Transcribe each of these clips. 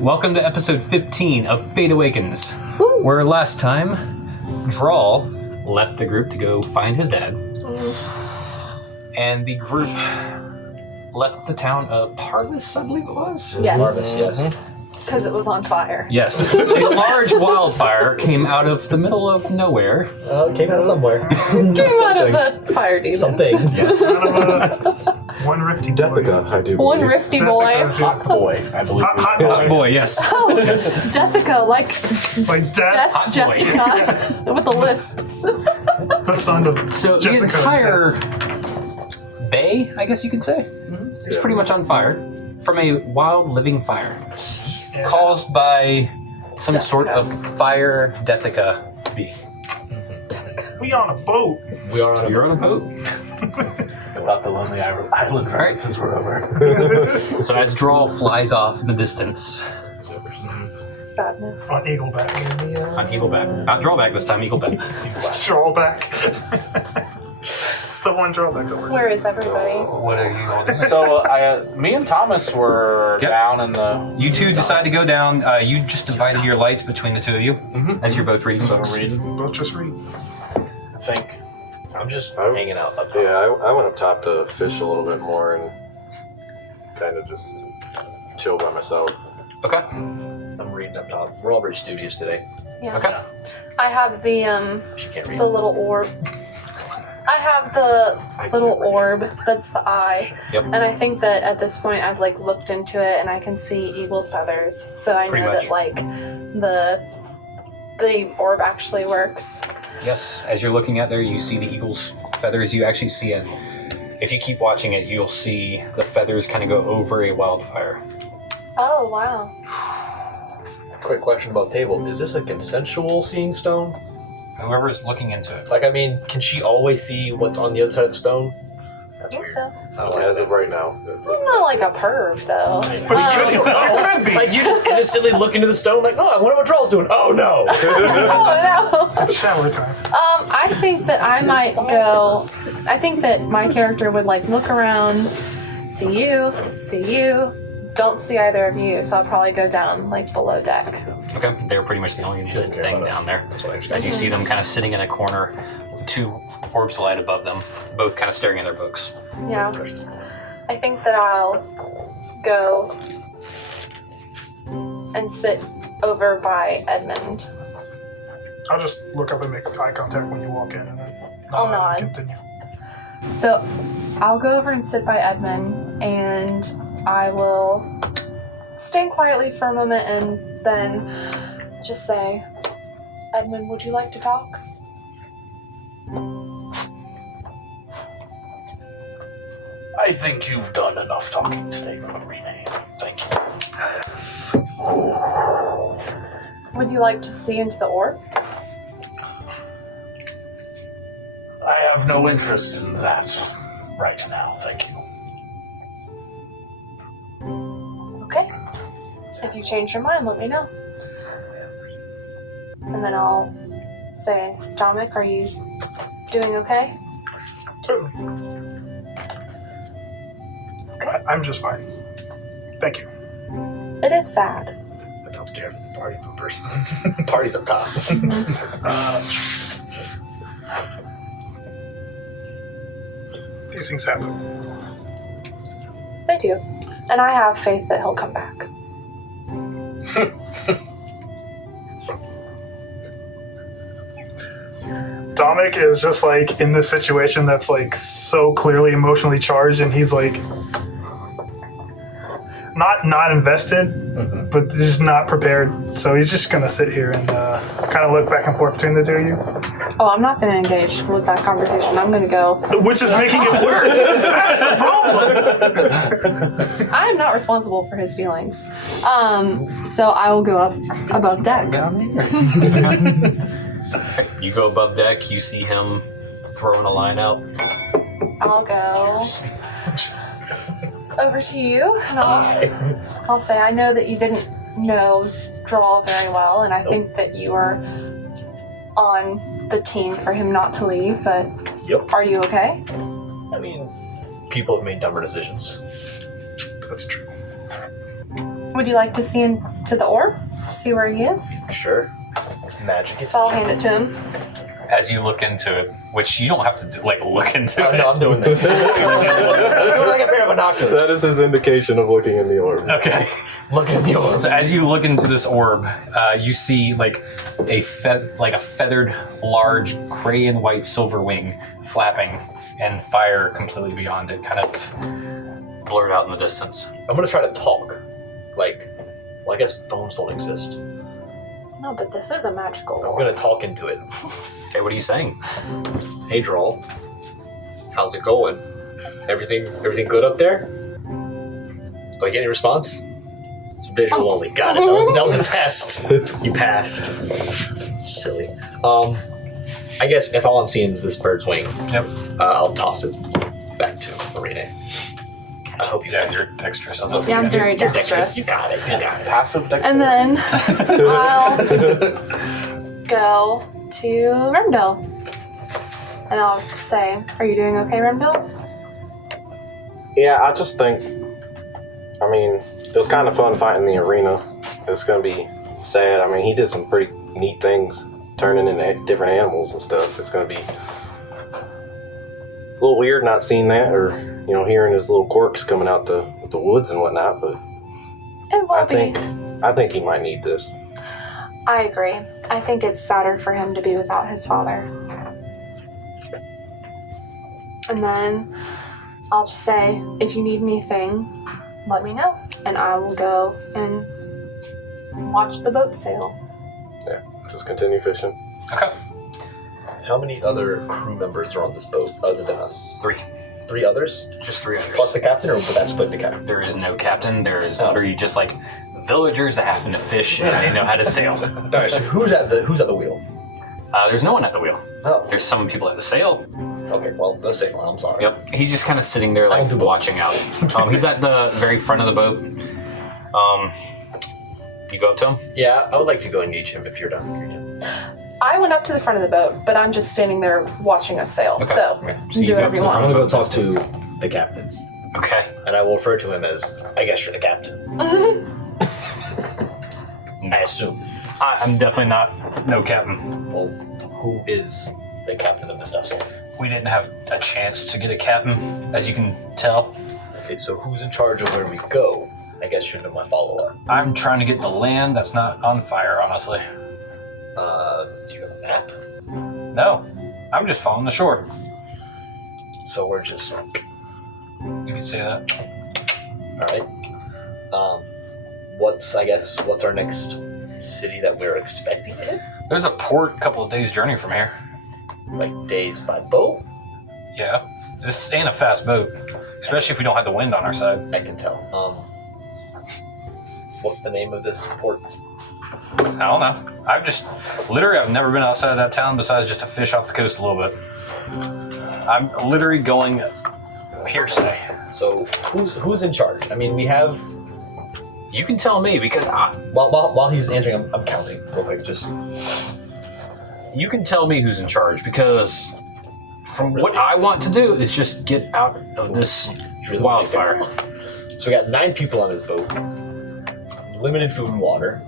Welcome to episode 15 of Fate Awakens, where last time, Drawl left the group to go find his dad, and the group left the town of Parvis, I believe it was? Yes. Parvis, yes. Because it was on fire. Yes. A large wildfire came out of the middle of nowhere. It came out of somewhere. Came out of the fire demon. Something. Yes. One rifty boy. Deathica, I do. One rifty boy. Hot boy, I believe. Hot boy, yes. Oh, Deathica, like Like Death, Death Hot boy. Jessica with a lisp. the son of So Jessica. the entire bay, I guess you could say, is pretty much on fire from a wild living fire caused by some sort of fire Deathica bee. We on a boat. We are on a You're on a boat. about the lonely island, right? Since we're over. So as Drawl flies off in the distance Sadness. On Eagleback. on Eagleback. Not Drawback this time, Eagleback. Drawback. It's the one drawback that we're Where is everybody? What are you all doing? So, me and Thomas were Yep. down in the. You two decide to go down. You just divided your lights between the two of you as you're both reading books. both just read. I think. I'm just hanging out up there. Yeah, I went up top to fish a little bit more and kind of just chill by myself. Okay. I'm reading up top. We're all very studious today. Yeah. Okay. I have the She can't read. the little orb. I have the little orb that's the eye. Yep. And I think that at this point I've like looked into it and I can see eagle's feathers. So I Pretty know much. that like the orb actually works. Yes, as you're looking at there, you see the eagle's feathers. You actually see it. If you keep watching it, you'll see the feathers kind of go over a wildfire. Oh wow. Quick question about table. Is this a consensual seeing stone? Whoever is looking into it. Like, I mean, can she always see what's on the other side of the stone? I think so. I don't like As that. of right now. I'm not like a perv though. But he could be. Like, you just innocently look into the stone like, oh, I wonder what Drawl's doing. Oh, no. Oh no. It's shower time. I think that I might go. I think that my character would like look around, see you, don't see either of you, so I'll probably go down like below deck. Okay, they're pretty much the only doesn't care thing about us. down there. That's why I As actually. you see them kind of sitting in a corner, two orbs light above them, both kind of staring at their books. Yeah. I think that I'll go and sit over by Edmund. I'll just look up and make eye contact when you walk in and then I'll nod. and continue. So I'll go over and sit by Edmund and I will stand quietly for a moment and then just say, Edmund, would you like to talk? I think you've done enough talking today, Renee. Thank you. Would you like to see into the orb? I have no interest in that right now. Thank you. Okay. So if you change your mind, let me know. And then I'll say, Dominic, are you doing okay? Totally. I'm just fine. Thank you. It is sad. Oh, dear. Party poopers. Party's up top. These things happen. They do. And I have faith that he'll come back. Dominic is just like in this situation that's like so clearly emotionally charged, and he's like not invested, but just not prepared. So he's just gonna sit here and kind of look back and forth between the two of you, Oh, I'm not going to engage with that conversation. I'm going to go, which is making it worse. That's the problem. I'm not responsible for his feelings. So I will go up above deck. You go above deck, you see him throwing a line out. I'll go over to you, and I'll say, I know that you didn't know Draw very well, and I think that you are on the team for him not to leave, but Yep. are you okay? I mean, people have made dumber decisions. That's true. Would you like to see into the orb? See where he is? Sure. It's magic. So I'll hand it to him. As you look into it, which you don't have to look into it. No, I'm doing this. I'm doing like a pair of binoculars. That is his indication of looking in the orb. Okay. Looking in the orb. So as you look into this orb, you see like a feathered, large gray and white silver wing flapping, and fire completely beyond it, kind of blurred out in the distance. I'm gonna try to talk. I guess phones don't exist. No, but this is a magical I'm orb. gonna talk into it. Hey, what are you saying? Hey, Droll. How's it going? Everything good up there? Do I get any response? It's visual only. Got it. That was a test. You passed. Silly. I guess if all I'm seeing is this bird's wing, Yep. I'll toss it back to Marina. I hope you got You're dexterous. Yeah, I'm very You're dexterous. You got it. You got it. Passive dexterity. And then I'll go to Rimdale. And I'll say, are you doing okay, Rimdale? Yeah, I just think, it was kind of fun fighting the arena. It's going to be sad. He did some pretty neat things, turning into different animals and stuff. It's going to be a little weird not seeing that, or, hearing his little quirks coming out the woods and whatnot, but It will be. I think he might need this. I agree. I think it's sadder for him to be without his father. And then I'll just say, if you need anything, let me know. And I will go and watch the boat sail. Yeah, just continue fishing. Okay. How many other crew members are on this boat other than us? 3. 3 others? Just 3 others. Plus the captain, or would that split the captain? There is no captain. There is literally just villagers that happen to fish and they know how to sail. Alright, so who's at the wheel? There's no one at the wheel. Oh. There's some people at the sail. Okay, well, the sail. I'm sorry. Yep. He's just kind of sitting there I'll do both. watching out. He's at the very front of the boat. You go up to him? Yeah, I would like to go engage him if you're done. I went up to the front of the boat, but I'm just standing there watching us sail. Okay. So, Okay. So you do go whatever up you to the want. I'm gonna go talk to the captain, Okay. and I will refer to him as, I guess you're the captain. I assume. I'm definitely not no captain. Well, who is the captain of this vessel? We didn't have a chance to get a captain, as you can tell. Okay, so who's in charge of where we go? I guess should have been my follow-up. I'm trying to get the land that's not on fire, honestly. Do you have a map? No. I'm just following the shore. So we're just, You can say that. alright. What's our next city that we're expecting to hit? There's a port a couple of days' journey from here. Like days by boat? Yeah. This ain't a fast boat, especially if we don't have the wind on our side. I can tell. What's the name of this port? I don't know. I've never been outside of that town besides just to fish off the coast a little bit. I'm literally going hearsay. So who's in charge? We have. You can tell me because While he's answering, I'm counting real quick. Just you can tell me who's in charge because from what I want to do is just get out of this really wildfire. So we got 9 people on this boat. Limited food and water.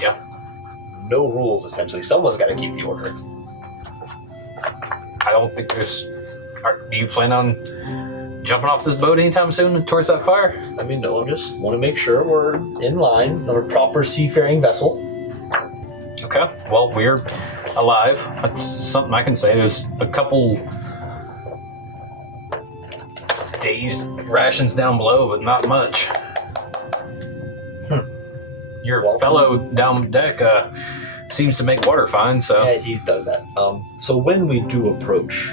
Yeah. No rules, essentially. Someone's got to keep the order. I don't think there's. Do you plan on jumping off this boat anytime soon towards that fire? No, I just want to make sure we're in line. We're a proper seafaring vessel. Okay. Well, we're alive. That's something I can say. There's a couple days rations down below, but not much. Your fellow down deck seems to make water fine, so. Yeah, he does that. So when we do approach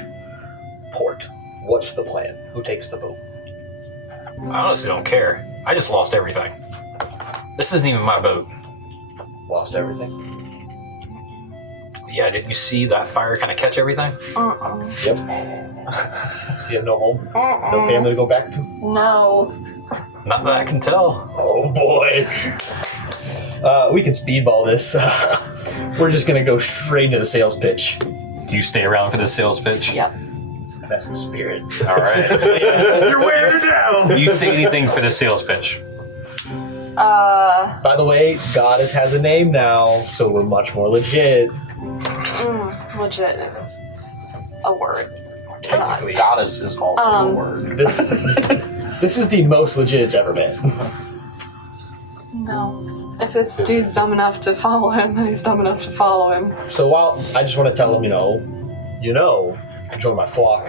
port, what's the plan? Who takes the boat? I honestly don't care. I just lost everything. This isn't even my boat. Lost everything? Yeah, didn't you see that fire kind of catch everything? Yep. So you have no home? No family to go back to? No. Not that I can tell. Oh boy. We can speedball this. We're just gonna go straight into the sales pitch. You stay around for the sales pitch? Yep. That's the spirit. All right. You're wearing her down. You say anything for the sales pitch? By the way, Goddess has a name now, so we're much more legit. Legit is a word. Technically, goddess is also a word. This is the most legit it's ever been. No. If this dude's dumb enough to follow him, then he's dumb enough to follow him. So while I just want to tell him, you can join my flock.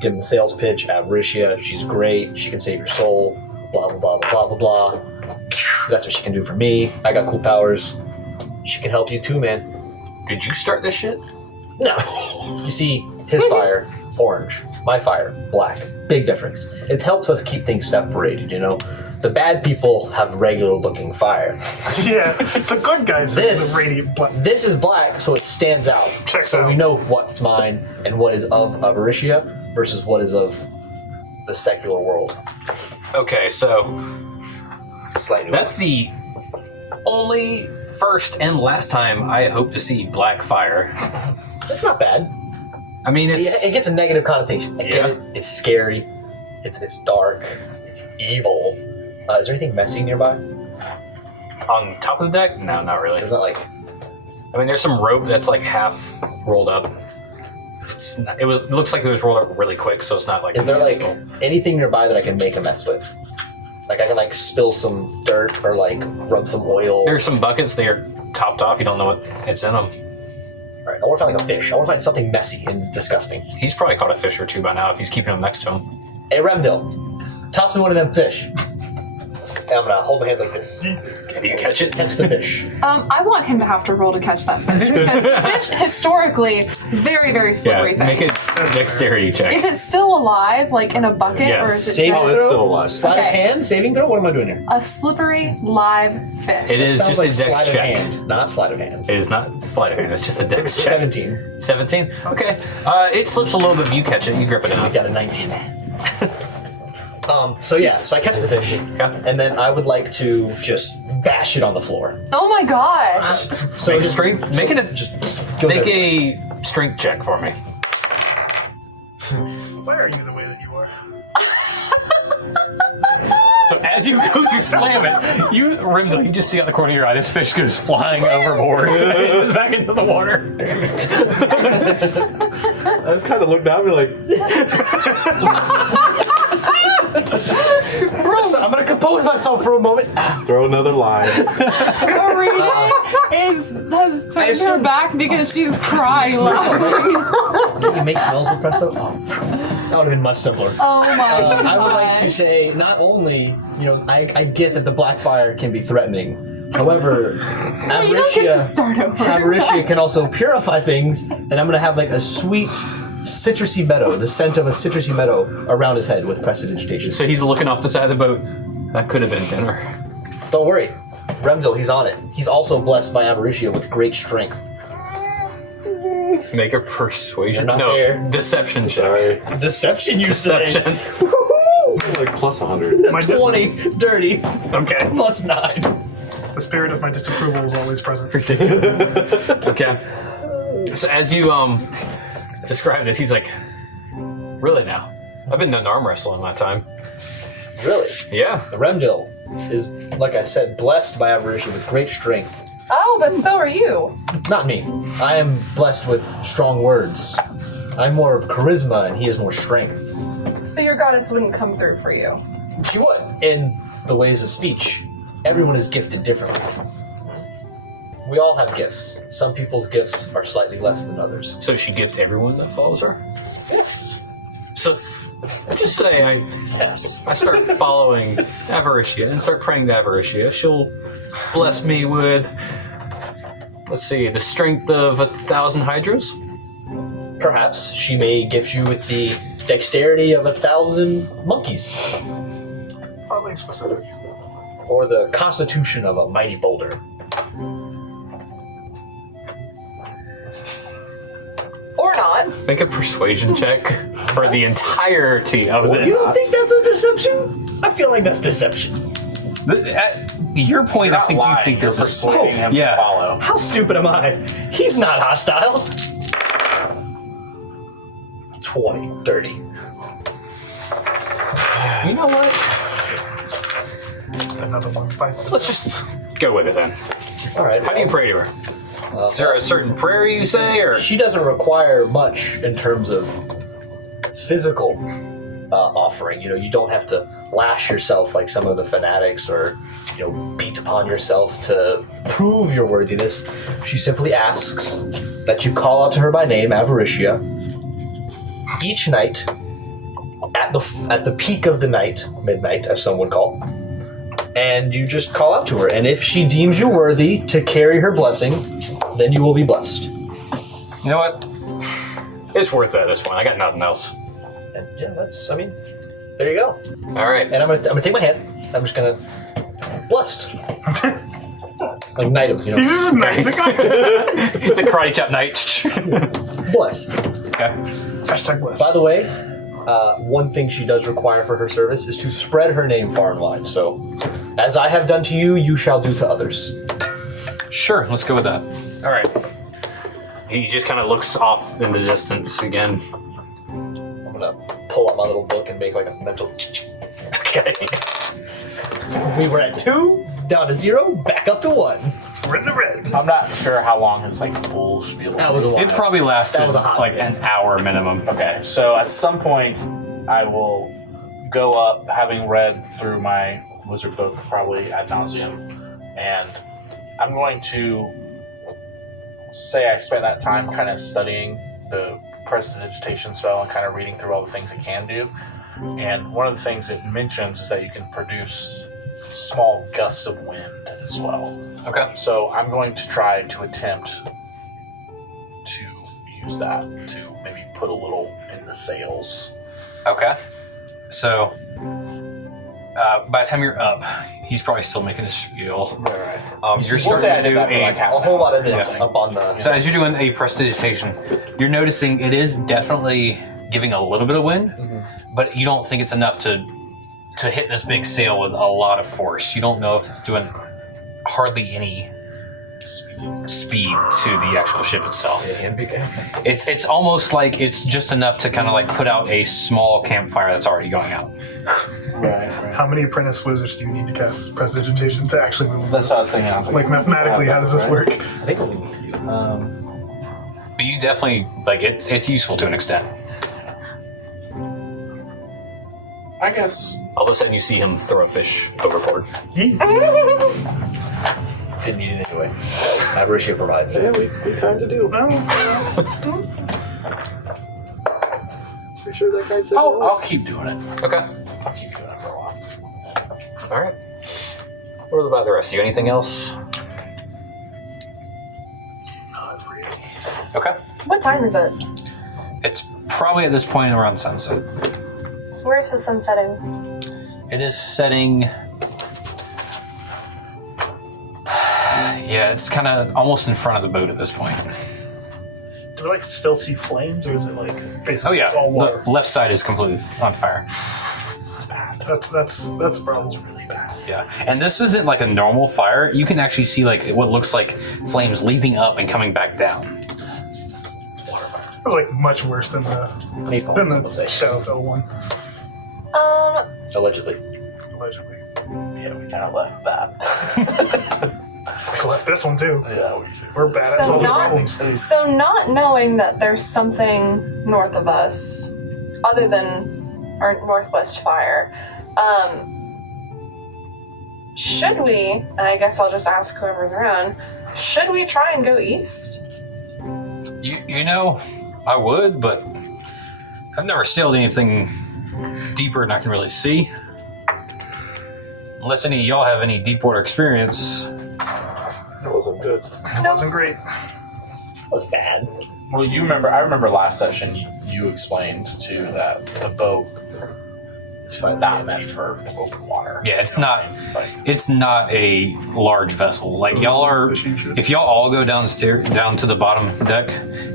Give him the sales pitch. Avaricia, she's great. She can save your soul. Blah blah blah blah blah blah. That's what she can do for me. I got cool powers. She can help you too, man. Did you start this shit? No. You see, his fire, orange. My fire, black. Big difference. It helps us keep things separated, The bad people have regular looking fire. Yeah, the good guys are the radiant black. This is black, so it stands out. Checks so out. we know what's mine and what is of Avaricia versus what is of the secular world. Okay, so Slight that's the only first and last time I hope to see black fire. It's not bad. I mean, See, it's it gets a negative connotation. I get Yeah. it. It's scary. It's dark. It's evil. Is there anything messy nearby? on top of the deck. No, not really. There's not like I mean, there's some rope that's like half rolled up. It looks like it was rolled up really quick, so it's not like. Is there like useful. anything nearby that I can make a mess with? Like I can like spill some dirt or like rub some oil. There's some buckets. They're topped off. You don't know what it's in them. All right, I want to find like a fish. I want to find something messy and disgusting. He's probably caught a fish or two by now if he's keeping them next to him. Hey Rimdale, toss me one of them fish. And I'm gonna hold my hands like this. Can you catch it? Catch the fish. I want him to have to roll to catch that fish because fish historically very, very slippery thing. Make a dexterity check. Is it still alive, like in a bucket, Yes. or is it Saving dead? it's still alive. Sleight of Okay. hand, saving throw. What am I doing here? A slippery live fish. It is Sounds just like a sleight dex of check. hand, not sleight of hand. It is not sleight of hand. It's just a dex check. 17. 17. Okay. It slips a little bit. But you catch it. You grip it I out. got a 19. So I catch the fish, Okay. and then I would like to just bash it on the floor. Oh my gosh! So Make a just strength. Making it. just go Make there. a strength check for me. Why are you the way that you are? So as you go to slam it, Rimdale, you just see out the corner of your eye, this fish goes flying overboard and it's back into the water. I just kind of looked down and be like, So I'm gonna compose myself for a moment. throw another line. Arena has turned her assume- back because she's crying laughing. Can you make smells with Presto? Oh, that would have been much simpler. Oh my god! I would like to say, not only, I get that the black fire can be threatening. However, you don't get to start over. Avaricia can also purify things, and I'm gonna have like a sweet citrusy meadow, the scent of a citrusy meadow around his head with prestidigitation. So he's looking off the side of the boat. That could have been dinner. Don't worry, Rimdale, he's on it. He's also blessed by Avaricia with great strength. Make a persuasion. You're not no, there. deception check. Sorry. Deception, you Deception. Like plus 100. My 20, dirty, Okay. plus 9. The spirit of my disapproval is always present. Ridiculous. Okay. So as you describe this, he's like, really now? I've been done arm wrestling my time. Really? Yeah. Rimdale is, like I said, blessed by Avaricia with great strength. Oh, but so are you. Not me. I am blessed with strong words. I'm more of charisma, and he has more strength. So your goddess wouldn't come through for you. She would, in the ways of speech. Everyone is gifted differently. We all have gifts. Some people's gifts are slightly less than others. So she gives everyone that follows her? Yeah. So just say Yes. I start following Avaricia and start praying to Avaricia. She'll bless me with, let's see, the strength of 1,000 hydras? Perhaps she may gift you with the dexterity of 1,000 monkeys. Oddly specific. Or the constitution of a mighty boulder. Or not. Make a persuasion check for the entirety of You this. don't think that's a deception? I feel like that's deception. At your point, I think you think this is... persuading him yeah. to follow. How stupid am I? He's not hostile. 20, dirty. You know what? another one bites. Let's just go with it then. All right. How do you pray to her? Is there a certain prayer you say, or She doesn't require much in terms of physical offering. You know, you don't have to lash yourself like some of the fanatics, or beat upon yourself to prove your worthiness. She simply asks that you call out to her by name, Avaricia, each night at the peak of the night, midnight, as some would call. And you just call out to her, and if she deems you worthy to carry her blessing, then you will be blessed. you know what? It's worth it at this point. I got nothing else. And there you go. All right. And I'm gonna take my hand. I'm just gonna blessed, like knight him, He's just a nice guy. It's a karate chop night. blessed. # Okay. blessed. By the way, one thing she does require for her service is to spread her name far and wide. So, as I have done to you, you shall do to others. Sure. Let's go with that. All right. He just kind of looks off in the distance again. I'm gonna pull out my little book and make like a mental. Okay. We were at 2, down to 0, back up to 1. We're in the red. I'm not sure how long his full spiel That was a while. It probably lasted That was a hot like minute. an hour minimum. Okay, so at some point, I will go up, having read through my wizard book probably ad nauseum, and I'm going to say I spent that time kind of studying the prestidigitation spell and kind of reading through all the things it can do. And one of the things it mentions is that you can produce small gusts of wind as well. Okay. So I'm going to try to attempt to use that to maybe put a little in the sails. Okay. So, by the time you're up, he's probably still making a spiel. Right. You're We'll starting say I to did do that for like half A whole lot of this Yeah. up on the. So as you're doing a prestidigitation, you're noticing it is definitely giving a little bit of wind, but you don't think it's enough to hit this big sail with a lot of force. You don't know if it's doing hardly any speed to the actual ship itself. It's almost like it's just enough to kind of like put out a small campfire that's already going out. Right. How many apprentice wizards do you need to cast prestidigitation to actually move? That's what I was thinking. I was Like mathematically, how does this work? I think we need you. But you definitely like it's useful to an extent. I guess. All of a sudden, you see him throw a fish overboard. Didn't need it anyway. Avaricia provides. Yeah, we kind of do. Pretty sure that guy said I'll keep doing it. Okay. I'll keep doing it for a while. All right. What about the rest of you? Anything else? Not really. Okay. What time is it? It's probably at this point around sunset. Where's the sun setting? It is setting. Yeah, it's kind of almost in front of the boat at this point. Do we still see flames, or is it basically Oh yeah, it's all water? the left side is completely on fire. That's a problem. Really bad. Yeah, and this isn't like a normal fire. You can actually see like what looks like flames leaping up and coming back down. It's much worse than the Shadowfell one, Allegedly. allegedly. Yeah, we kind of left that. We left this one too. Yeah, We're bad at So solving not, problems. so not knowing that there's something north of us, other than our northwest fire, should we, and I guess I'll just ask whoever's around, should we try and go east? You know, I would, but I've never sailed anything deeper than I can really see. Unless any of y'all have any deep water experience. That wasn't good. It wasn't great. That was bad. Well, I remember last session you explained too that the boat is not meant for open water. Yeah, it's You know not. what I mean? Like, It's not a large vessel. Like y'all are. Fishing ship. If y'all all go down to the bottom deck,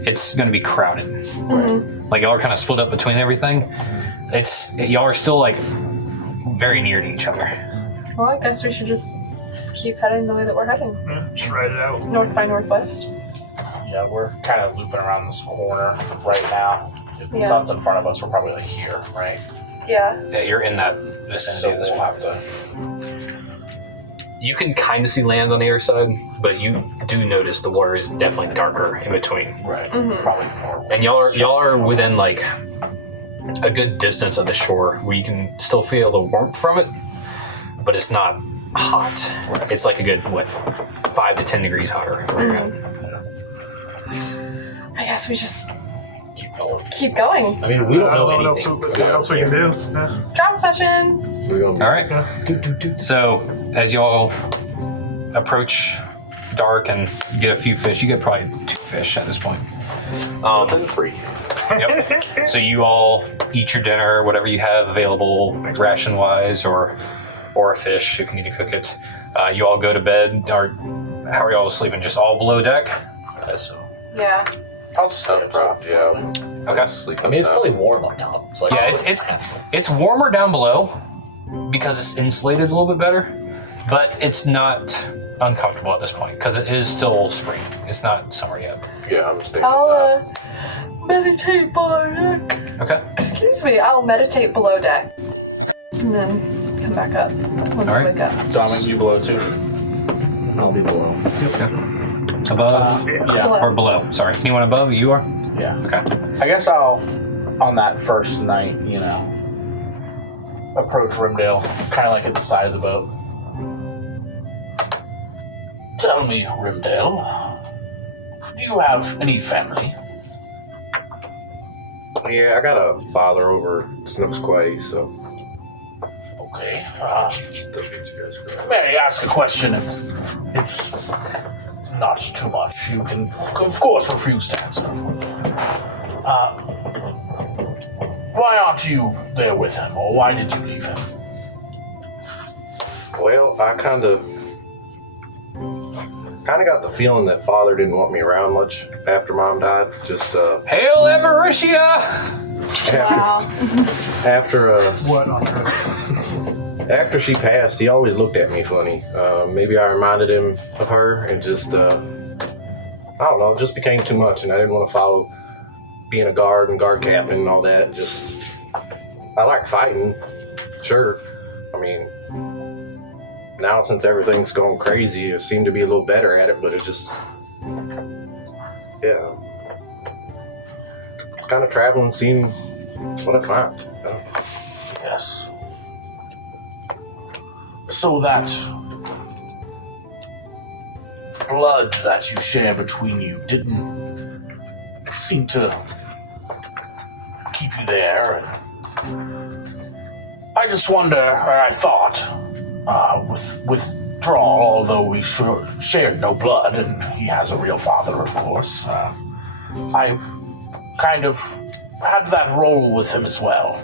it's going to be crowded. Like y'all are kind of split up between everything. Y'all are still very near to each other. Well, I guess we should just keep heading the way that we're heading, Yeah, just ride it out. north by northwest. yeah, we're kind of looping around this corner right now. If the Yeah. sun's in front of us, we're probably here, right? Yeah. Yeah, you're in that vicinity So at this we'll point. have to you can kind of see land on the other side, but you do notice the water is definitely darker in between. Right. Probably more. And y'all are within like a good distance of the shore where you can still feel the warmth from it, but it's not hot. Right. It's like a good 5 to 10 degrees hotter. Where you're at. I guess we just Keep going. keep going. I mean, we don't know what anything. else we can do. Yeah. Drop session. We're gonna All right. So as y'all approach dark and get a few fish, you get probably 2 fish at this point. Free. Yep. So you all eat your dinner, whatever you have available, ration-wise, or a fish if you need to cook it. You all go to bed, or how are y'all sleeping? Just all below deck? so. Yeah. I'll stay Prop, yeah. Okay. Sleep I mean, it's up probably warm on top. So like, Yeah, it's warmer down below because it's insulated a little bit better, but it's not uncomfortable at this point because it is still spring. It's not summer yet. Yeah, I'm staying. I'll meditate below deck. Okay. Excuse me, I'll meditate below deck. And then come back up once I Alright. wake up. Dominic, you below too. I'll be below. Above Yeah. or below? Sorry. Anyone above? You are? Yeah. Okay. I guess I'll, on that first night, approach Rimdale, kind of like at the side of the boat. Tell me, Rimdale, do you have any family? Yeah, I got a father over Snooks Quay, so. Okay. Still get you guys for that. May I ask a question if it's not too much? You can, of course, refuse to answer. Why aren't you there with him, or why did you leave him? Well, I kind of got the feeling that father didn't want me around much after mom died. Just Hail Everishia! Wow. after What on earth? after she passed, he always looked at me funny. Maybe I reminded him of her, and just I don't know, it just became too much, and I didn't want to follow being a guard and guard captain and all that. Just I like fighting, sure. I mean, now since everything's going crazy, I seem to be a little better at it, but it's just, yeah. Kind of traveling, seeing what I find. Yes. So that blood that you share between you didn't seem to keep you there. I just wonder, or I thought, with Drawl, although we shared no blood, and he has a real father, of course, I kind of had that role with him as well.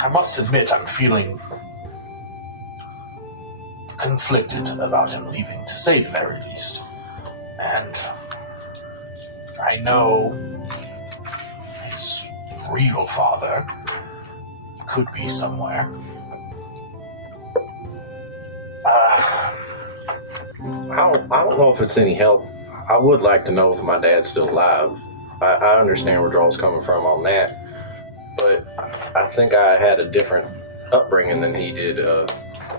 I must admit I'm feeling conflicted about him leaving, to say the very least. And I know his real father could be somewhere. I don't know if it's any help. I would like to know if my dad's still alive. I understand where Draw's coming from on that, but I think I had a different upbringing than he did.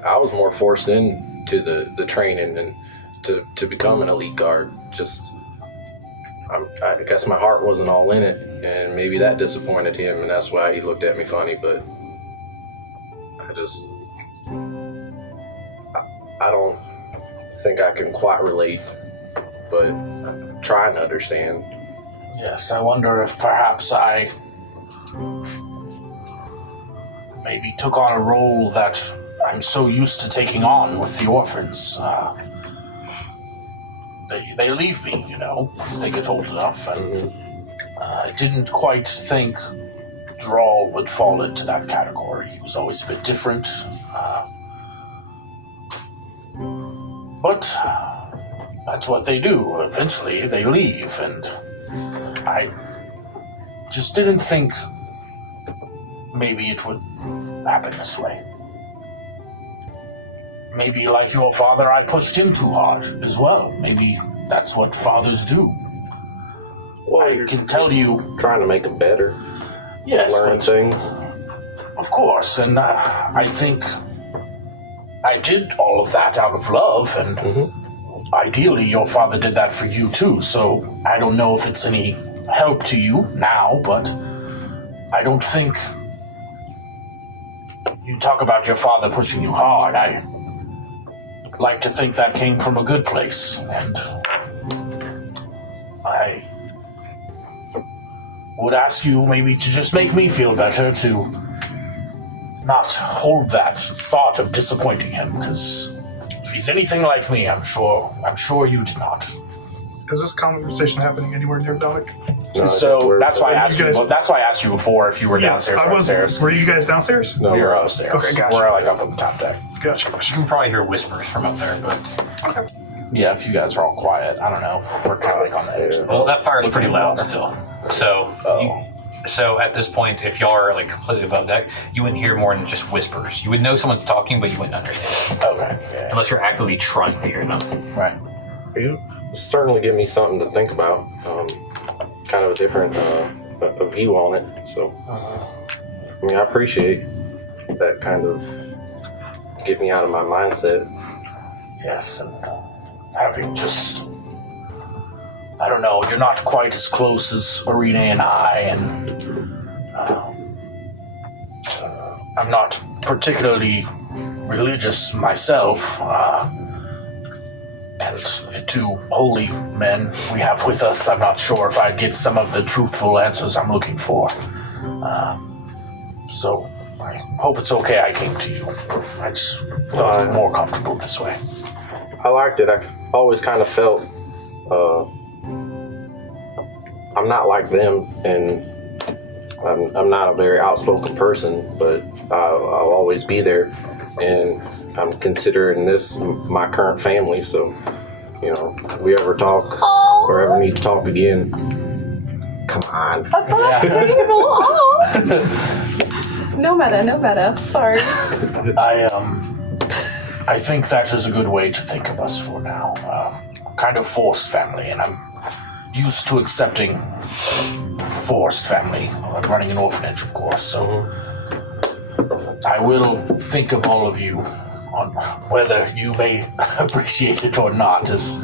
I was more forced into the training and to become an elite guard. Just, I guess my heart wasn't all in it, and maybe that disappointed him, and that's why he looked at me funny. But I don't think I can quite relate, but I'm trying to understand. Yes, I wonder if perhaps I maybe took on a role that I'm so used to taking on with the orphans. They leave me, once they get old enough, and I didn't quite think Drawl would fall into that category. He was always a bit different. But that's what they do. Eventually, they leave, and I just didn't think maybe it would happen this way. Maybe, like your father, I pushed him too hard as well. Maybe that's what fathers do. Well, I can tell you, trying to make him better, yes, learn but things. of course, and I think I did all of that out of love, and ideally your father did that for you too, so I don't know if it's any help to you now, but I don't think... You talk about your father pushing you hard. I like to think that came from a good place, and I would ask you maybe to just make me feel better, to not hold that thought of disappointing him, because if he's anything like me, I'm sure you did not. Is this conversation happening anywhere near Dominic? No, So that's why I asked you you. guys- That's why I asked you before if you were downstairs or upstairs. Were you guys downstairs? No, We were we're up. upstairs. Okay, gotcha. We're like up on the top deck. Gotcha. You can probably hear whispers from up there, but Yeah, if you guys are all quiet, I don't know. We're kind of like on the edge. of the well, that fire's pretty loud water. still. So, Oh. so at this point, if y'all are like completely above deck, you wouldn't hear more than just whispers. You would know someone's talking, but you wouldn't understand Okay. Yeah. unless you're actively trying to hear them. Right. You certainly give me something to think about. Kind of a different a view on it. So, I mean, I appreciate that kind of get me out of my mindset. Yes, and having just, I don't know, you're not quite as close as Arena and I, and I'm not particularly religious myself, and the two holy men we have with us, I'm not sure if I'd get some of the truthful answers I'm looking for. So I hope it's okay I came to you. I just thought it was more comfortable this way. I liked it. I always kind of felt I'm not like them, and I'm not a very outspoken person, but I'll always be there, and I'm considering this my current family. So, you know, if we ever talk or ever need to talk again, come on. No meta. Sorry. I think that is a good way to think of us for now. Kind of forced family, and I'm used to accepting forced family. I'm running an orphanage, of course, so I will think of all of you, on whether you may appreciate it or not, as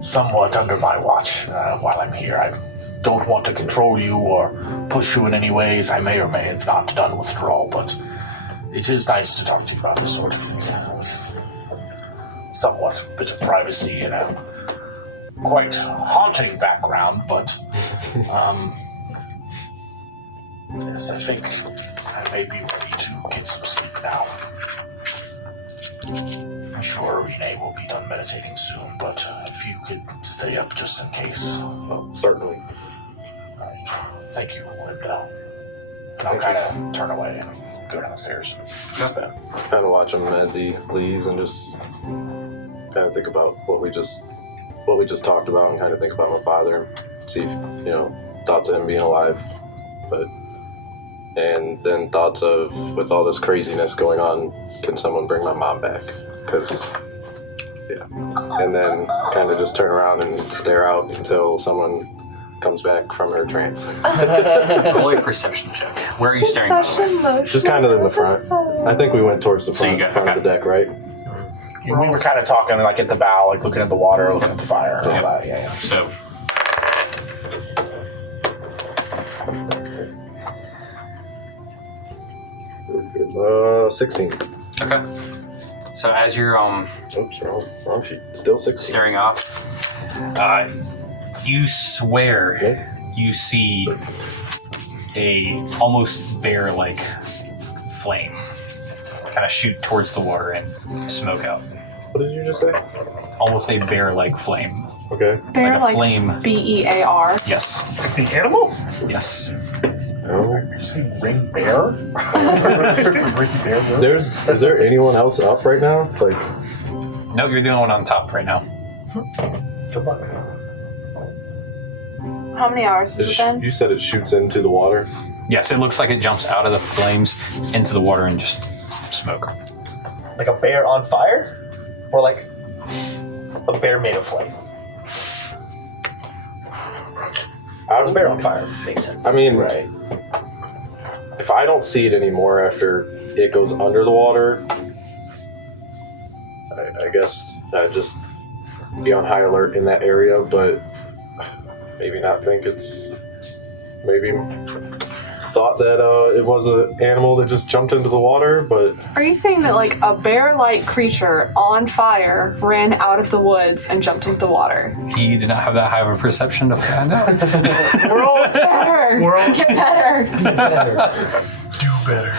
somewhat under my watch while I'm here. I don't want to control you or push you in any ways. I may or may have not done withdrawal, but it is nice to talk to you about this sort of thing. Somewhat bit of privacy and a quite haunting background, but yes, I think I may be ready to get some sleep now. I'm sure Renee will be done meditating soon, but if you could stay up just in case. Oh, certainly. Right. Thank you, Rimdale. And I'll kind of turn away and go down the stairs. Kind of watch him as he leaves, and just kind of think about what we just talked about, and kind of think about my father, and see if, thoughts of him being alive, and then thoughts of, with all this craziness going on, can someone bring my mom back? Because, yeah. And then kind of just turn around and stare out until someone comes back from her trance. Roll a perception check. Where are you staring at? Just kind of in the front. I think we went towards the So you front, got- of the deck, right? We were kind of talking like at the bow, like looking at the water, looking at the fire. And all that. Yeah. So, Uh, 16. okay. So as you're Oops, wrong sheet. Still 16. staring off, you swear you see a almost bear-like flame kind of shoot towards the water and smoke out. What did you just say? Almost a bear-like flame. Okay. Bear Like a flame. BEAR. Yes. The animal? Yes. Oh. You say ring bear? Is there anyone else up right now? Like, No, you're the only one on top right now. good luck. How many hours has it been? You said it shoots into the water. Yes, it looks like it jumps out of the flames into the water and just smoke. Like a bear on fire? Or like a bear made of flame? How's a bear on fire? Makes sense. I mean, Right. if I don't see it anymore after it goes under the water, guess just be on high alert in that area, but maybe not think it's... Maybe thought that it was an animal that just jumped into the water, but... Are you saying that, like, a bear-like creature on fire ran out of the woods and jumped into the water? He did not have that high of a perception to find out. We're all Better! We're all- Get better! do better.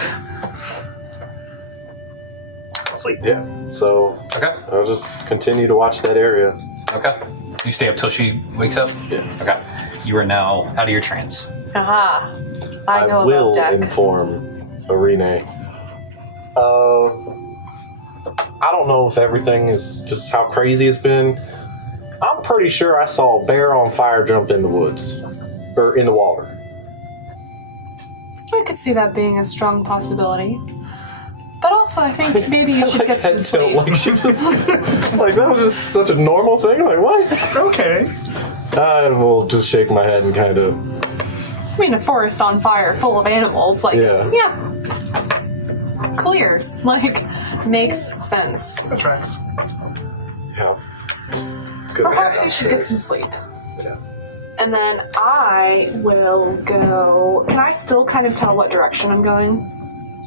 Sleep. Yeah, so Okay. I'll just continue to watch that area. Okay. You stay up till she wakes up? Yeah. Okay. You are now out of your trance. Aha. I go will above deck. inform Arene. I don't know if everything is just how crazy it's been. I'm pretty sure I saw a bear on fire jump in the woods. Or in the water. I could see that being a strong possibility. But also, I think maybe you should get some sleep. Like, she just... like, that was just such a normal thing. Like, what? Okay. I will just shake my head and kind of... I mean, a forest on fire full of animals, like, Yeah. clears. Like, makes sense. That tracks. Yeah. Good Perhaps you should get some sleep. Yeah. And then I will go... Can I still kind of tell what direction I'm going?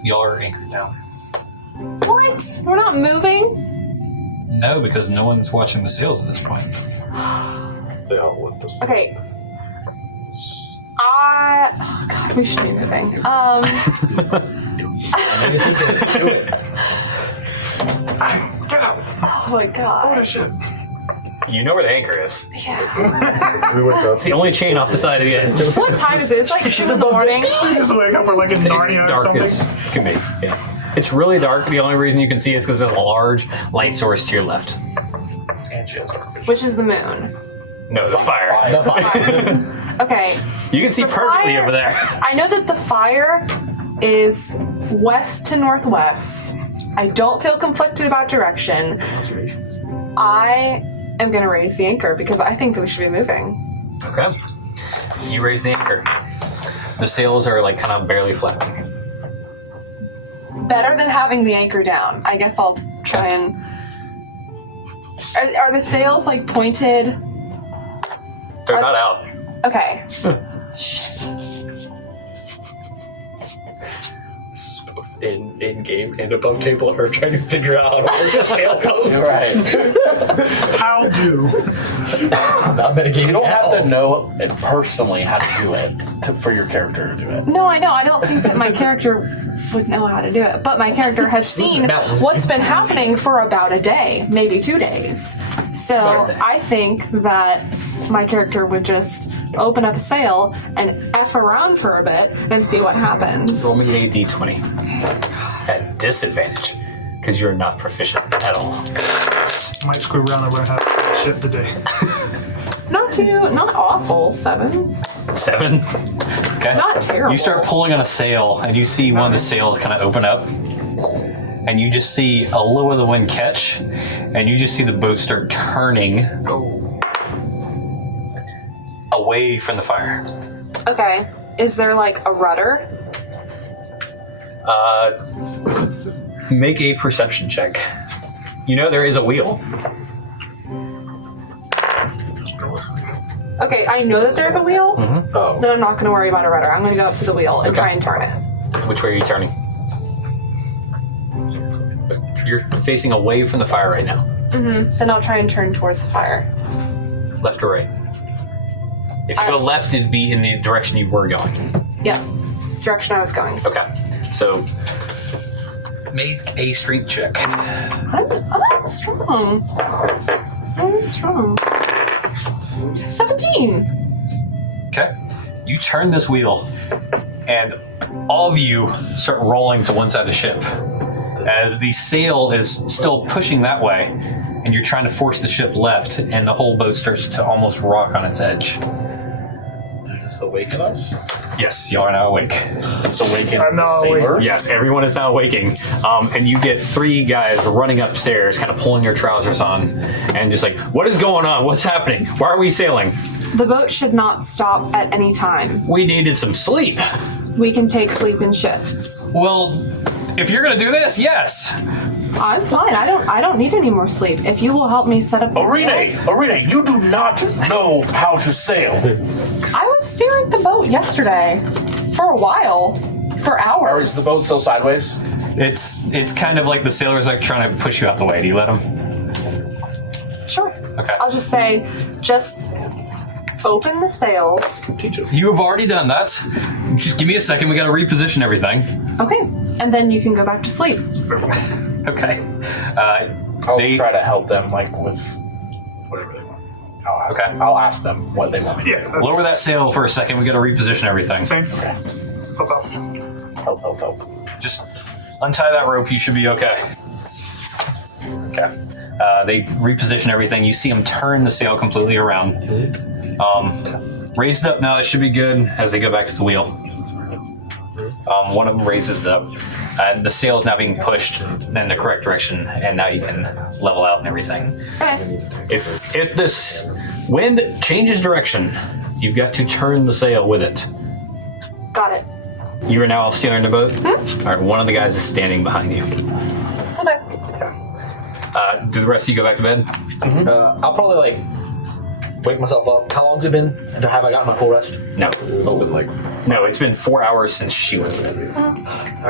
Y'all are anchored down. What? We're not moving? No, because no one's watching the sails at this point. They all want to... Okay. Oh God, we should be moving. Do it. Get up. Oh my Oh, God. that shit. You know where the anchor is. Yeah. We went up. It's the only chain off the side of the edge. What time is it? It's like 2 in the morning. You just wake up, we're like in Narnia or dark something. as can be. Yeah. It's really dark. The only reason you can see is because there's a large light source to your left. And she has dark vision. Which is the moon. No, the fire. The fire. Okay. You can see The perfectly fire- over there. I know that the fire is west to northwest. I don't feel conflicted about direction. I am going to raise the anchor because I think that we should be moving. Okay. You raise the anchor. The sails are like kind of barely flapping. Better than having the anchor down. I guess I'll try Okay. and... Are the sails like pointed? They're not out. Okay. Shit. This is both in game and above table her trying to figure out how to work the sail boat. Right. How do? It's not metagaming. You don't at have all. to know it personally how to do it for your character to do it. No, I know. I don't think that my character would know how to do it. But my character has seen mountains. what's been happening for about a day, maybe 2 days. So I think that my character would just open up a sail and F around for a bit and see what happens. Roll me a d20. At disadvantage, because you're not proficient at all. Might screw around and learn how to fly ship today. Not awful. 7. 7. Okay. Not terrible. You start pulling on a sail, and you see one of the sails kind of open up, and you just see a little of the wind catch, and you just see the boat start turning away from the fire. Okay. Is there like a rudder? Make a perception check. You know there is a wheel. Okay, I know that there's a wheel. Oh. Then I'm not going to worry about a rudder. I'm going to go up to the wheel and try and turn it. Which way are you turning? You're facing away from the fire right now. Then I'll try and turn towards the fire. Left or right? If you go left, it'd be in the direction you were going. Yep. Direction I was going. Okay. So, make a strength check. I'm strong. I'm strong. 17. Okay. You turn this wheel, and all of you start rolling to one side of the ship. As the sail is still pushing that way, and you're trying to force the ship left, and the whole boat starts to almost rock on its edge. Does this awaken us? Yes, y'all are now awake. Does this awaken I'm the not awake. sailors? Yes, everyone is now waking. And you get 3 guys running upstairs, kind of pulling your trousers on, and just like, what is going on? What's happening? Why are we sailing? The boat should not stop at any time. We needed some sleep. We can take sleep in shifts. Well, if you're gonna do this, yes. I'm fine. I don't need any more sleep. If you will help me set up the sails. Arena, you do not know how to sail. I was steering the boat yesterday for a while, for hours. Or is the boat still sideways? It's kind of like the sailor's like trying to push you out the way. Do you let him? Sure. Okay. I'll just say, just open the sails. Teach us. You have already done that. Just give me a second. We got to reposition everything. Okay. And then you can go back to sleep. Okay. I'll try to help them, like, with whatever they want. I'll ask them what they want me to do. Yeah. Lower that sail for a second. We got to reposition everything. Same. Okay. Help. Just untie that rope. You should be okay. Okay. They reposition everything. You see them turn the sail completely around. Raise it up now. It should be good as they go back to the wheel. One of them raises it up. The sail is now being pushed in the correct direction, and now you can level out and everything. Okay. If this wind changes direction, you've got to turn the sail with it. Got it. You are now steering the boat? All right, one of the guys is standing behind you. Okay. Do the rest of you go back to bed? I'll probably like wake myself up. How long's it been? And have I gotten my full rest? No. Oh, It's been 4 hours since she went to bed. all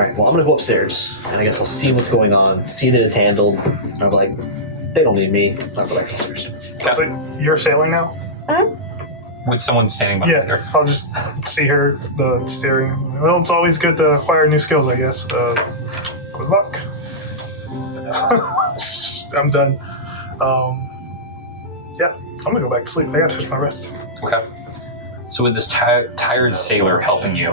right. Well, I'm gonna go upstairs, and I guess I'll see what's going on, see that it's handled. And I'll be like, they don't need me. I'll go back upstairs. So you're sailing now? With someone standing behind Yeah. her. I'll just see her steering. Well, it's always good to acquire new skills, I guess. Good luck. I'm done. Yeah, I'm gonna go back to sleep. I gotta touch my rest. Okay. So with this tired sailor helping you,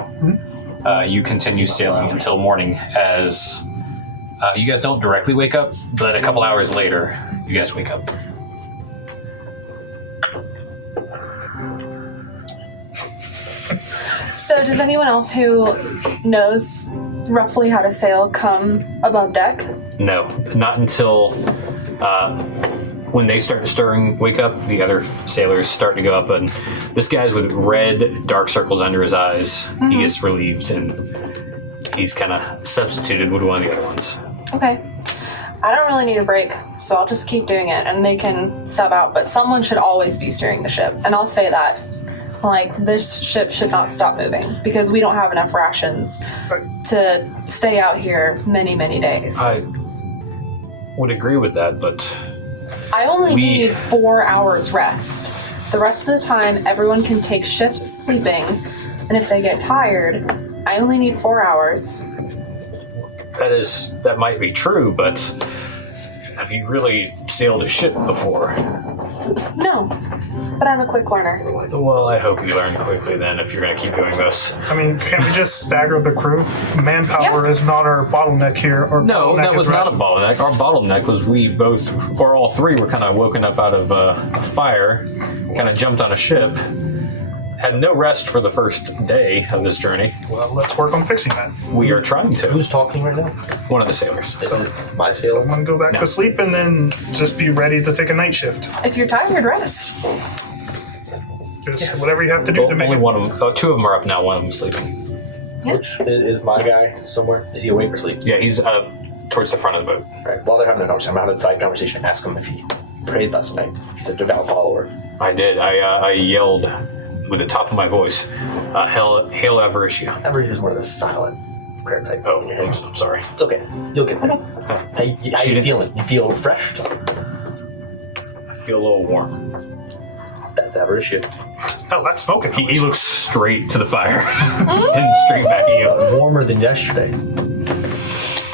you continue sailing until morning as you guys don't directly wake up, but a couple hours later, you guys wake up. So does anyone else who knows roughly how to sail come above deck? No, not until when they start stirring, wake up, the other sailors start to go up, and this guy's with red dark circles under his eyes. He gets relieved, and he's kind of substituted with one of the other ones. Okay. I don't really need a break, so I'll just keep doing it, and they can sub out, but someone should always be steering the ship, and I'll say that. Like, this ship should not stop moving, because we don't have enough rations to stay out here many, many days. I would agree with that, but I only need 4 hours rest. The rest of the time, everyone can take shifts sleeping, and if they get tired, I only need 4 hours. that might be true, but have you really sailed a ship before? No, but I'm a quick learner. Well, I hope you learn quickly then if you're going to keep doing this. I mean, can we just stagger the crew? Manpower Yeah. is not our bottleneck here. Our No, bottleneck that is was not a ration. bottleneck. Our bottleneck was we both, or all three, were kind of woken up out of a fire, kind of jumped on a ship, had no rest for the first day of this journey. Well, let's work on fixing that. We are trying to. Who's talking right now? One of the sailors. Is it my So sail? I'm gonna go back to sleep and then just be ready to take a night shift. If you're tired, rest. Just whatever you have to do to make Only it. one of them, two of them are up now, one of them sleeping. Which is my guy somewhere? Is he awake or asleep? Yeah, he's towards the front of the boat. All right. While they're having a conversation, I'm having a side conversation. Ask him if he prayed last night. He's a devout follower. I did. I yelled with the top of my voice, Hail Avaritia. Ever use one of the silent prayer type? Oh, I'm sorry. It's okay. You'll get there. How you feeling? You feel refreshed? I feel a little warm. That's Avaritia. Oh, that's smoking. He looks straight to the fire and straight back at you. Warmer than yesterday.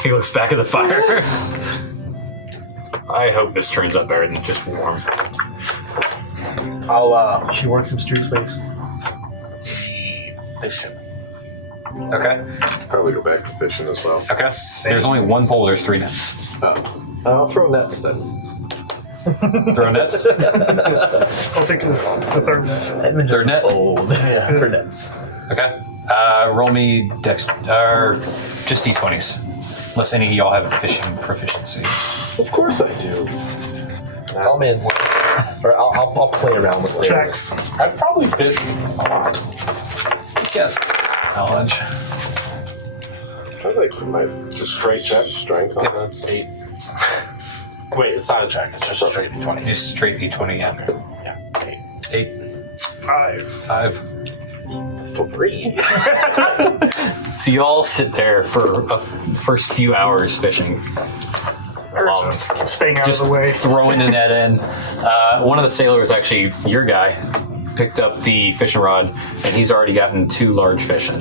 He looks back at the fire. I hope this turns out better than just warm. She works in mysterious ways. Fishing. Okay. Probably go back to fishing as well. Okay. There's only one pole. There's 3 nets. I'll throw nets then. Throw nets. I'll take the third net. Edwin's Third net? old for nets. Okay. Roll me just d20s. Unless any of y'all have fishing proficiencies. Of course I do. I'll man, or I'll play around with Checks. I've probably fished a lot. Yes. Knowledge. I like my just straight check strength on that. 8. Wait, it's not a check. It's just straight d20. Just straight D20, yeah. Yeah. 8, 5. 5. 3. So you all sit there for the first few hours fishing. Just staying out Just of the way. throwing the net in. One of the sailors, actually, your guy, picked up the fishing rod, and he's already gotten 2 large fish in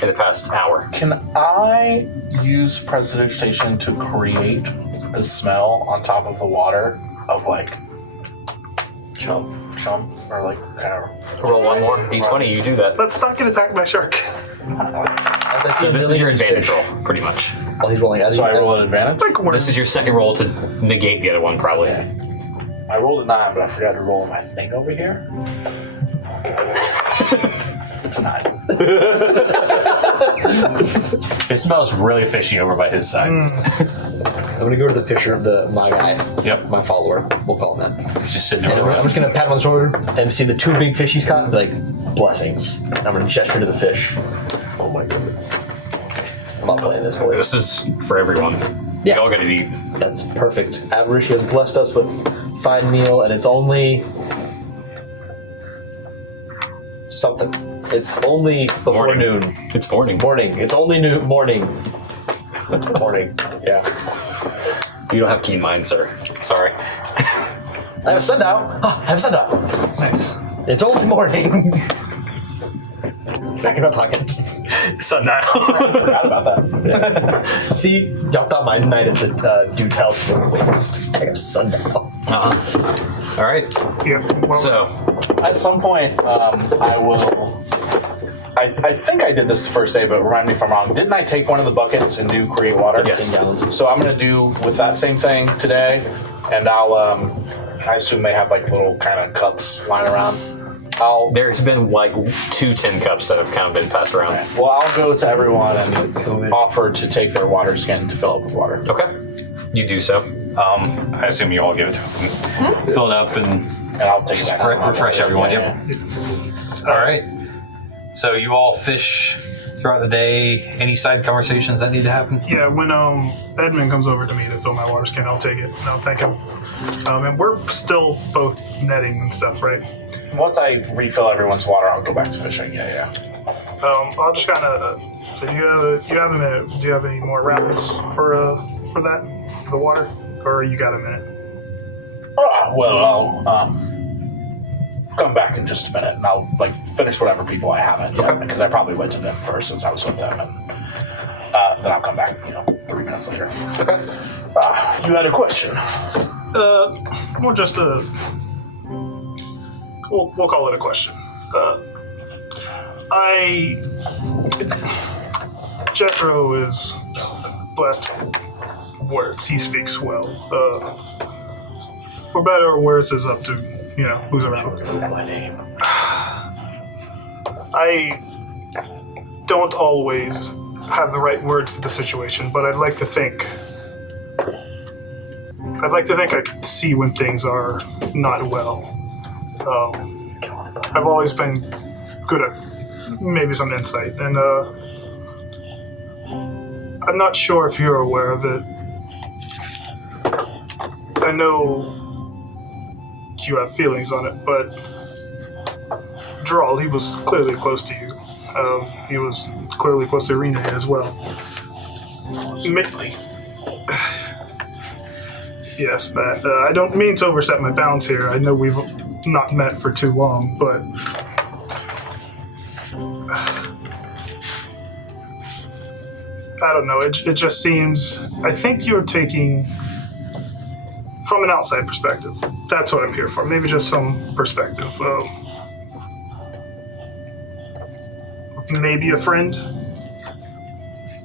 the past hour. Can I use prestidigitation to create the smell on top of the water of like chump, or like kind of Roll one more D20, you do that. Let's not get attacked by a shark. As I see So this is your millions advantage fish roll, pretty much. while he's rolling. As So he, I roll an advantage? Like worms. This is your second roll to negate the other one, probably. I rolled a 9, but I forgot to roll my thing over here. It's a 9. It smells really fishy over by his side. I'm gonna go to the fisher, my guy. Yep. My follower. We'll call him that. He's just sitting And there. I'm just gonna pat him on the shoulder and see the 2 big fish he's caught and be like, blessings. And I'm gonna gesture to the fish. Oh my goodness. I'm not playing this, boys. This is for everyone. Yeah. You all gotta eat. That's perfect. Avaricia has blessed us with fine meal, and it's only something. It's only before Morning. noon. It's morning. Morning. It's only noon. Morning. Morning. Yeah. You don't have keen mind, sir. Sorry. I have a sundial. I have a sundial. Nice. It's only morning. Back in my pocket. Sundial. Forgot about that. See, y'all thought my night at the dude's house was a waste. I got a sundial. All right. Yeah. Well, So, At some point, I will. I think I did this the first day, but remind me if I'm wrong. Didn't I take one of the buckets and do create water? Yes. So I'm going to do with that same thing today, and I'll. I assume they have like little kind of cups lying around. there's been like 2 tin cups that have kind of been passed around. Well, I'll go to everyone and offer to take their water skin to fill up with water. Okay. You do so. I assume you all give it to him. Fill it up and And I'll take it back. refresh everyone. Yep. All right. So you all fish throughout the day. Any side conversations that need to happen? yeah, when Edmund comes over to me to fill my water skin, I'll take it and I'll thank him. And we're still both netting and stuff, right? Once I refill everyone's water, I'll go back to fishing. Yeah. I'll just kind of. So you have a minute. Do you have any more rounds for that, for the water, or you got a minute? Well, I'll come back in just a minute, and I'll like finish whatever people I haven't yet, because I probably went to them first since I was with them, and then I'll come back. 3 minutes later. Okay. You had a question. More just a. We'll call it a question. Jethro is blessed with words. He speaks well. For better or worse is up to, who's around. My name. I don't always have the right words for the situation, but I'd like to think I can see when things are not well. I've always been good at maybe some insight, and I'm not sure if you're aware of it. I know you have feelings on it, but Dral, he was clearly close to you. He was clearly close to Irina as well. Yes, that. I don't mean to overstep my bounds here. I know we've not met for too long, but I don't know. It just seems. I think you're taking from an outside perspective. That's what I'm here for. Maybe just some perspective. Maybe a friend.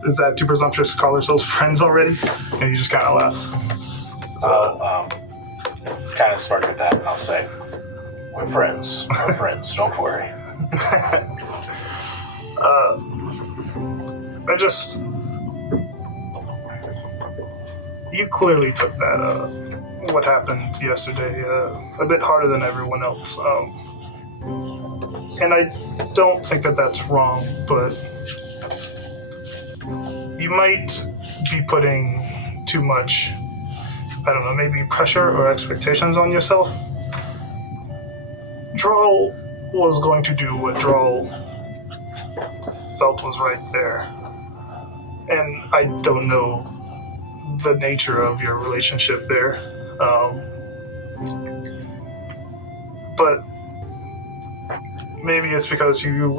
Is that too presumptuous to call ourselves friends already? And he just kind of laughs. I'll kind of smirk at that, and I'll say, "We're friends. We're friends. Don't worry." You clearly took that, what happened yesterday, a bit harder than everyone else. And I don't think that that's wrong, but you might be putting too much, I don't know, maybe pressure or expectations on yourself. Droll was going to do what Droll felt was right there. And I don't know the nature of your relationship there. But maybe it's because you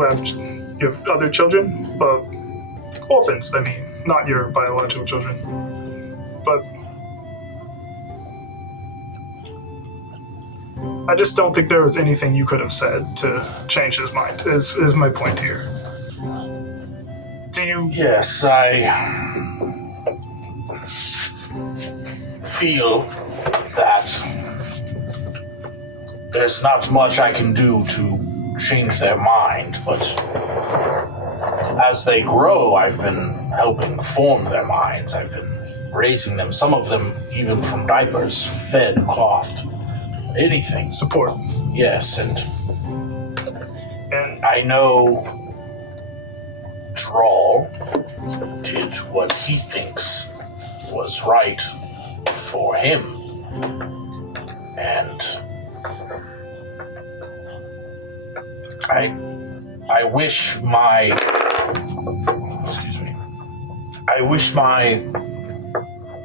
have other children, orphans, I mean, not your biological children. But I just don't think there was anything you could have said to change his mind, is my point here. Do you... Yes, I feel that there's not much I can do to change their mind, but as they grow, I've been helping form their minds. I've been raising them, some of them even from diapers, fed, clothed, anything. Support. Yes, and And I know Droll did what he thinks was right for him. And I wish my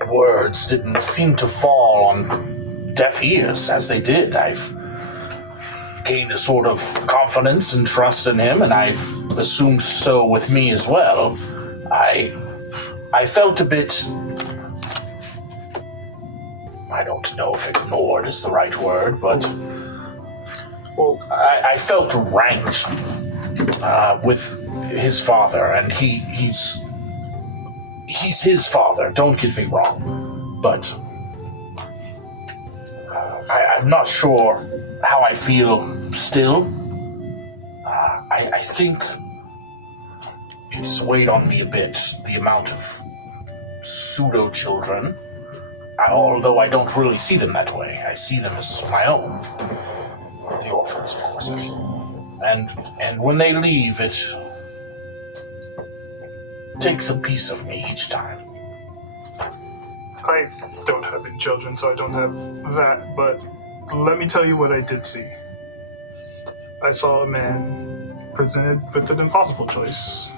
words didn't seem to fall on deaf ears as they did. I've gained a sort of confidence and trust in him, and I assumed so with me as well. I felt a bit, I don't know if ignored is the right word, but I felt ranked with his father, and he's his father, don't get me wrong, but I'm not sure how I feel still. I think it's weighed on me a bit, the amount of pseudo-children, although I don't really see them that way. I see them as my own, the orphans, of course. And when they leave, it takes a piece of me each time. I don't have any children, so I don't have that, but let me tell you what I did see. I saw a man presented with an impossible choice.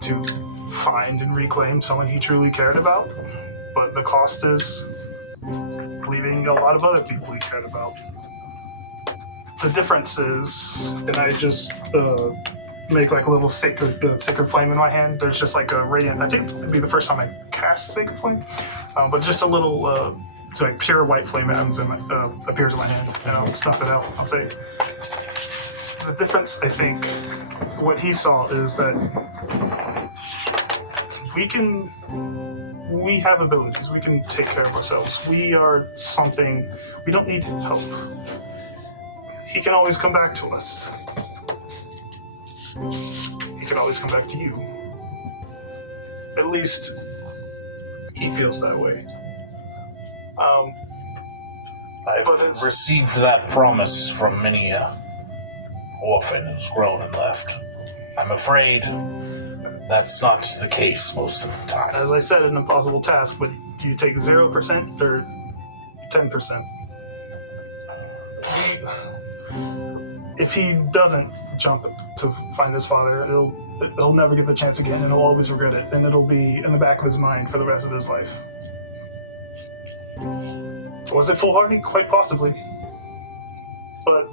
To find and reclaim someone he truly cared about, but the cost is leaving a lot of other people he cared about. The difference is, and I just make like a little sacred flame in my hand. There's just like a radiant. I think it would be the first time I cast sacred flame, but just a little like pure white flame appears in my hand, and I'll snuff it out. I'll say the difference. I think what he saw is that we have abilities. We can take care of ourselves. We are something. We don't need help. He can always come back to us. He can always come back to you. At least he feels that way. I've received that promise from many an orphan who's grown and left. I'm afraid that's not the case most of the time. As I said, an impossible task, but do you take 0% or 10%? If he doesn't jump to find his father, he'll never get the chance again, and he'll always regret it, and it'll be in the back of his mind for the rest of his life. Was it foolhardy? Quite possibly. But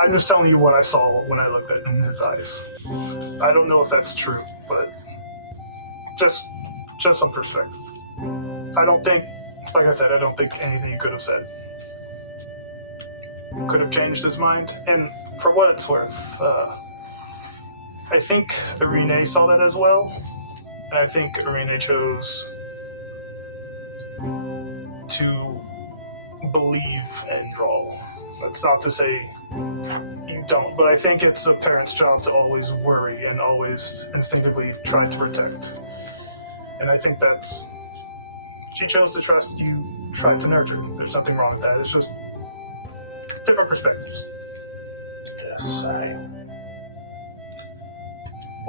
I'm just telling you what I saw when I looked at him in his eyes. I don't know if that's true, but just some perspective. I don't think, like I said, I don't think anything you could have said could have changed his mind. And for what it's worth, I think Irene saw that as well. And I think Irene chose to believe in Droll. That's not to say you don't, but I think it's a parent's job to always worry and always instinctively try to protect. And I think that's... She chose to trust, you tried to nurture. There's nothing wrong with that. It's just different perspectives. Yes,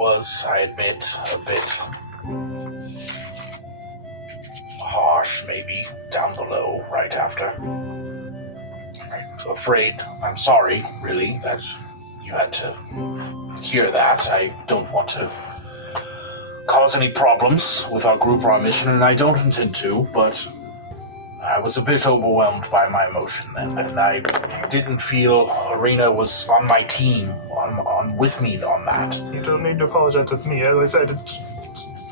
was, I admit, a bit harsh, maybe, down below, right after. I'm afraid, I'm sorry, really, that you had to hear that. I don't want to cause any problems with our group or our mission, and I don't intend to, but I was a bit overwhelmed by my emotion then, and I didn't feel Arena was on my team, on with me on that. You don't need to apologize to me. As I said, it's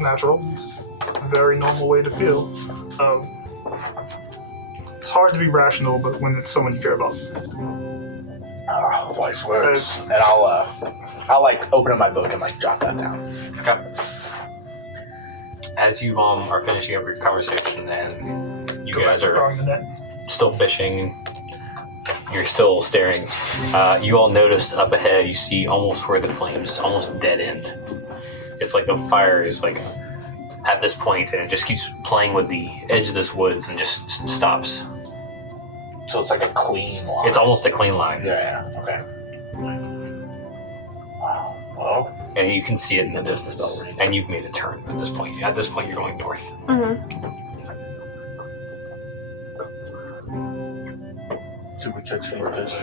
natural. It's a very normal way to feel. It's hard to be rational, but when it's someone you care about. Wise words. And I'll like open up my book and like jot that down. Okay. As you are finishing up your conversation and you guys are throwing the net. still fishing, you're still staring, you all noticed up ahead, you see almost where the flames almost dead end. It's like the fire is like at this point and it just keeps playing with the edge of this woods and just stops. So it's like a clean line. It's almost a clean line. Yeah, okay. Wow. Well, And you can see it in the distance. And you've made a turn at this point. At this point, you're going north. did we catch any fish?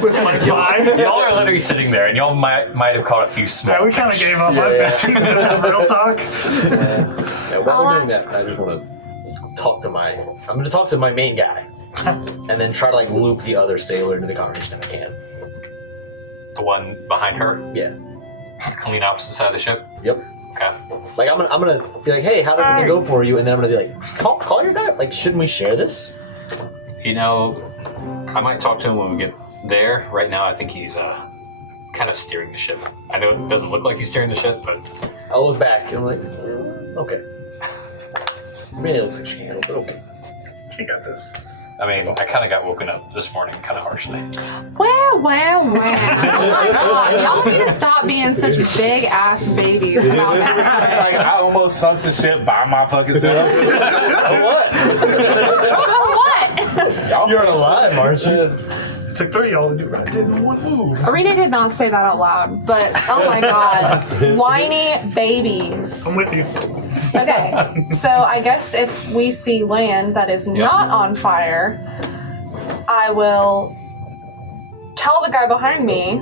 With my fly. Y'all are literally sitting there, and y'all might have caught a few small Yeah, we kind of fish. gave up on fishing. Real talk. Yeah, while we're doing that, I just want to talk to I'm going to talk to my main guy. And then try to like loop the other sailor into the conversation if I can. The one behind her, Yeah. clean opposite side of the ship. Yep. Okay. Like I'm gonna be like, hey, how did everything go for you? And then I'm gonna be like, call your guy. Like, shouldn't we share this? You know, I might talk to him when we get there. Right now, I think he's kind of steering the ship. I know it doesn't look like he's steering the ship, but I'll look back and I'm like, okay. I mean, it looks like she can handle, but okay. You got this. I mean, I kind of got woken up this morning kind of harshly. Wow. Oh my god. Y'all need to stop being such big ass babies about It's everything. like I almost sunk the ship by my fucking self. So what? So what? You're alive, aren't you? It took 3 of y'all to do what I did in one move. Arena did not say that out loud, but oh my god. Whiny babies. I'm with you. Okay, so I guess if we see land that is not on fire, I will tell the guy behind me,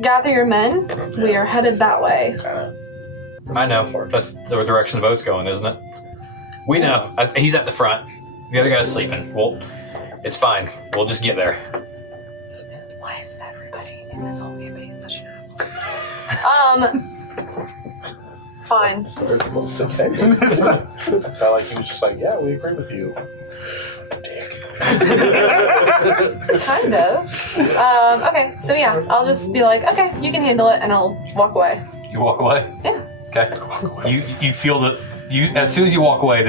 gather your men, we are headed that way. I know. That's the direction the boat's going, isn't it? We know. He's at the front. The other guy's sleeping. Well, it's fine. We'll just get there. Why is everybody in this whole campaign such an asshole? Fine. Felt like he was just like, yeah, we agree with you. Dick. Kind of. Okay, so yeah, I'll just be like, okay, you can handle it, and I'll walk away. You walk away? Yeah. Okay. You feel that as soon as you walk away,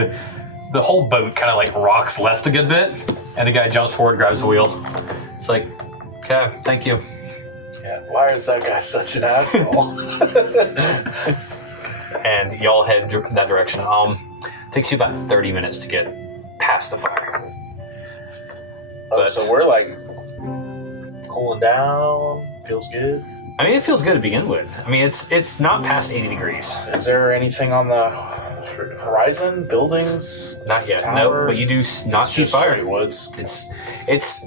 the whole boat kind of like rocks left a good bit, and the guy jumps forward, grabs the wheel. It's like, okay, thank you. Yeah, why is that guy such an asshole? And y'all head that direction. Takes you about 30 minutes to get past the fire. But- So we're like cooling down. Feels good. I mean, it feels good to begin with. I mean, it's not past 80 degrees. Is there anything on the horizon? Buildings? Not yet. Towers? No, but you do not It's see just fire. straight woods. It's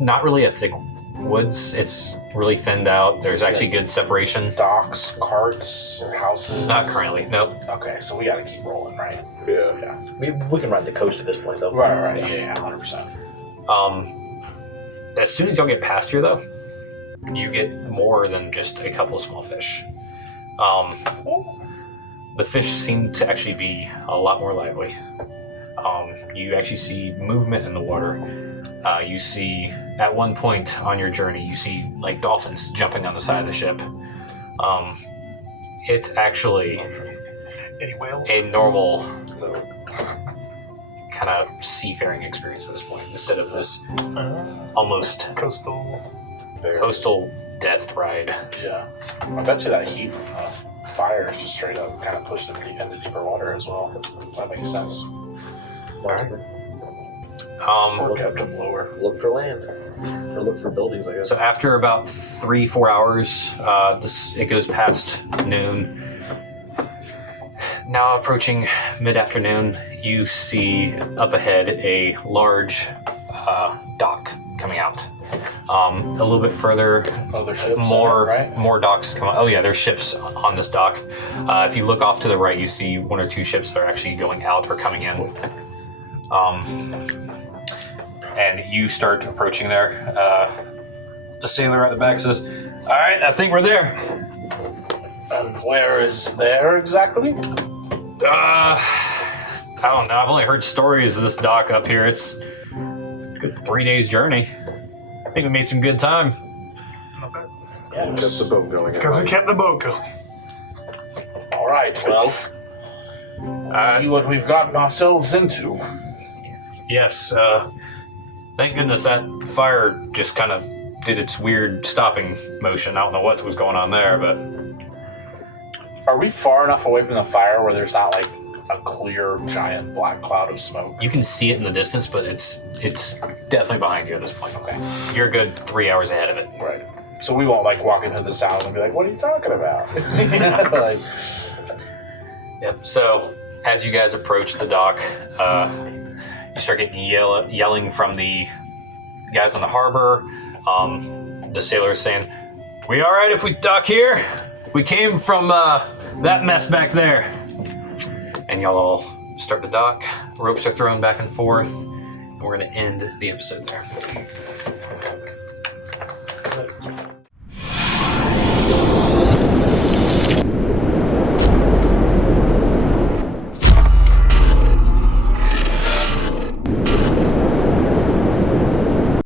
not really a thick woods. It's really thinned out. There's actually good separation. Docks, carts, houses? Not currently. Nope. Okay, so we gotta keep rolling, right? Yeah. We can ride the coast at this point, though. Right. Yeah, 100%. As soon as y'all get past here, though, you get more than just a couple of small fish. The fish seem to actually be a lot more lively. You actually see movement in the water. You see, at one point on your journey, you see like dolphins jumping on the side of the ship. It's actually Any whales? a normal kind of seafaring experience at this point, instead of this almost coastal death ride. Yeah. I bet you that heat from the fire is just straight up kind of pushed them into deeper water as well. That makes sense. Or kept them lower. Look for land. Or look for buildings, I guess. So after about 3-4 hours, it goes past noon. Now approaching mid-afternoon, you see up ahead a large dock coming out. A little bit further, Other ships, right? more docks come out. Oh yeah, there's ships on this dock. If you look off to the right, you see 1 or 2 ships that are actually going out or coming in. And you start approaching there. The sailor at the back says, "All right, I think we're there." And where is there exactly? I don't know. I've only heard stories of this dock up here. It's a good 3 days journey. I think we made some good time. Not bad. Kept the boat going. It's because we kept the boat going. All right, well, see what we've gotten ourselves into. Yes, thank goodness that fire just kind of did its weird stopping motion. I don't know what was going on there, but... Are we far enough away from the fire where there's not like a clear giant black cloud of smoke? You can see it in the distance, but it's definitely behind you at this point. Okay, you're a good 3 hours ahead of it. Right. So we won't like walk into the sound and be like, "What are you talking about?" Like, Yep. So as you guys approach the dock, you start getting yelling from the guys on the harbor. The sailors saying, "We all right if we dock here? We came from that mess back there." And y'all all start to dock. Ropes are thrown back and forth. And we're going to end the episode there.